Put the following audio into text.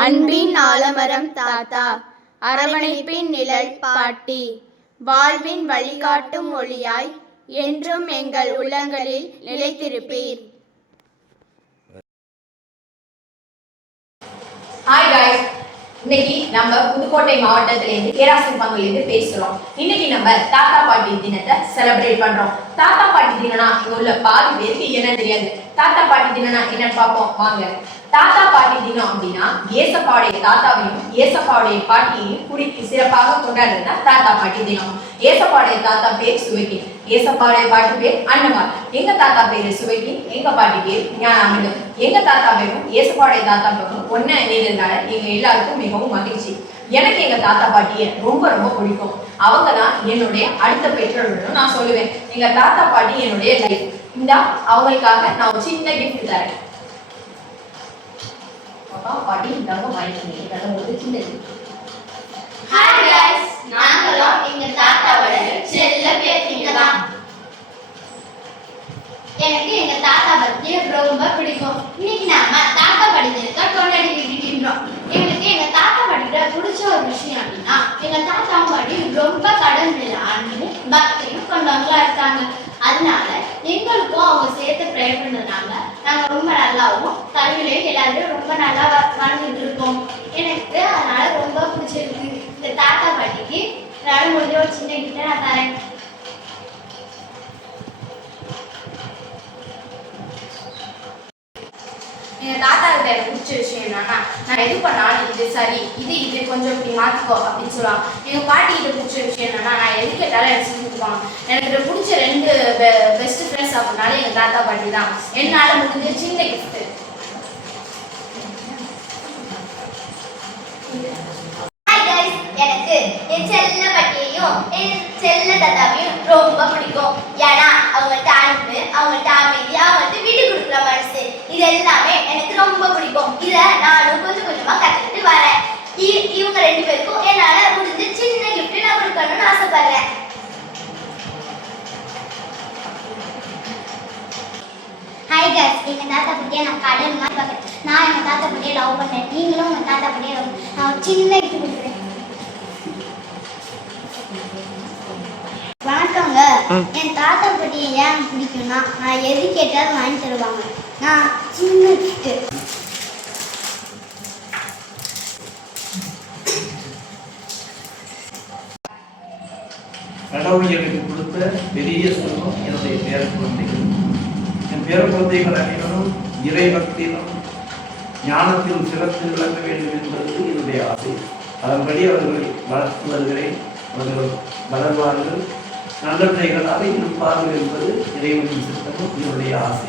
அன்பின் ஆலமரம் தாத்தா, அரவணைப்பின் நிழல் பாட்டி, வாழ்வின் வழிகாட்டும் ஒளியாய் என்றும் எங்கள் உள்ளங்களில் நிலைத்திருப்பீர். ஹாய் காய்ஸ், இன்னைக்கு நம்ம புதுக்கோட்டை மாவட்டத்திலேருந்து கேராசிம்பங்கலேருந்து பேசுறோம். இன்னைக்கு நம்ம தாத்தா பாட்டி தினத்தை செலிப்ரேட் பண்றோம். தாத்தா பாட்டி தினம்னா இங்க உள்ள பாதி பேருக்கு என்ன தெரியாது. தாத்தா பாட்டி தினம்னா என்னன்னு பார்ப்போம் வாங்க. தாத்தா பாட்டி தினம் அப்படின்னா ஏசப்பாவுடைய தாத்தாவையும் ஏசப்பாவுடைய பாட்டியையும் குறித்து சிறப்பாக கொண்டாடுறதுனா தாத்தா பாட்டி தினம். ஏசப்பாவுடைய தாத்தா பேர் சுவைக்கின், ஏசப்பாவுடைய பாட்டி பேர் அண்ணமார். எங்க தாத்தா பேரு சுவைக்கின், எங்க பாட்டி பேர் ஞானாமிடம். எங்க தாத்தா பேரும் ஏசப்பாவுடைய தாத்தா பேரும் ஒன்ன இணைந்ததுனால எங்க எல்லாருக்கும் மிகவும் மகிழ்ச்சி. எனக்கு எங்க தாத்தா பாட்டியை ரொம்ப ரொம்ப பிடிக்கும். அவங்க தான் என்னுடைய அடுத்த பெற்றோர்கள் நான் சொல்லுவேன். எங்க தாத்தா பாட்டி என்னுடைய லைஃப். இந்த அவங்களுக்காக நான் ஒரு சின்ன கிஃப்ட் தரேன். பாட்டி இந்தாங்க வாங்கிக்கோங்க. இதெல்லாம் ஒரு சின்னது. ஹாய் गाइस, நாங்களும் எங்க தாத்தாவோட செல்ல பேத்திங்க தான். எனக்கு எங்க தாத்தா பத்தி ரொம்ப பிடிக்கும். இன்னைக்கு நாம தாத்தா பாட்டி தினத்தை கொண்டாடிட்டு இருக்கோம். எனக்கு எங்க தாத்தா பாட்டிட்ட பிடிச்ச ஒரு விஷயம் அப்படின்னா எங்க தாத்தா பாட்டி ரொம்ப கடமையில ஆண்டு பக்தியும் கொண்டவங்களா இருக்காங்க. அதனால எங்களுக்கும் அவங்க சேர்த்து ப்ரே பண்ணதுனால நாங்க ரொம்ப நல்லாவும் கல்வியிலையும் எல்லாரும் ரொம்ப நல்லா வாழ்ந்துட்டு இருக்கோம். எனக்கு அதனால ரொம்ப பிடிச்சிருக்கு. இந்த தாத்தா பாட்டிக்கு என்னால முடிஞ்ச ஒரு சின்ன கிட்ட நான் தரேன். எங்க தாத்தா கிட்ட எனக்கு பிடிச்ச விஷயம் என்னன்னா, நான் எது பண்ணாலும் இது சரி, இது கொஞ்சம் இப்படி மாத்திக்கோ அப்படின்னு சொல்லுவாங்க. எங்க பாட்டி கிட்ட பிடிச்ச விஷயம் என்னன்னா, நான் எது கேட்டாலும் எனக்கு செஞ்சு கொடுப்பாங்க. எனக்கு பிடிச்ச 2 பெஸ்ட் ஃப்ரெண்ட்ஸ் அப்படின்னாலும் எங்க தாத்தா பாட்டி தான். என்னால முடிஞ்ச சின்ன கிஃப்ட். எனக்கு என் செல்ல பாட்டியையும் என் செல்ல தாத்தாவையும் ரொம்ப பிடிக்கும். ஏன்னா அவங்கள்ட்ட அன்பு, அவங்கள்ட்ட அமைதி, அவங்கள்ட்ட விட்டு கொடுக்குற மனசு, இது எல்லாமே எனக்கு ரொம்ப பிடிக்கும். இதை நானும் கொஞ்சம் கொஞ்சமா கத்துக்கிட்டு வரேன். இவங்க 2 பேருக்கும் என்னால முடிஞ்ச சின்ன கிஃப்ட் நான் கொடுக்கணும்னு ஆசைப்படுறேன். ஹாய் गाइस, எங்க தாத்தா பத்தியை நான் கடல் மாதிரி பார்க்குறேன். நான் எங்க தாத்தா பத்தியை லவ் பண்ணேன். நீங்களும் உங்க தாத்தா பத்தியை நான் ஒரு சின்ன கிஃப்ட் கொடுக்குறேன். வணக்கங்க. என் தாத்தா பட்டியை ஏன் பிடிக்கும்னா நான் எது கேட்டாலும் வாங்கி தருவாங்க. நான் சின்ன கிஃப்ட். கடவுள் எனக்கு கொடுத்த பெரிய செல்வம் என்னுடைய பேர குழந்தைகள். என் பேர குழந்தைகள் அனைவரும் இறைபக்தியிலும் ஞானத்திலும் சிறந்து விளங்க வேண்டும் என்பது என்னுடைய ஆசை. அதன்படி அவர்களை வளர்த்து வருகிறேன். அவர்கள் வளர்வார்கள், நல்ல பிள்ளைகளாக இருப்பார்கள் என்பது இறைவனின் சித்தமும் என்னுடைய ஆசை.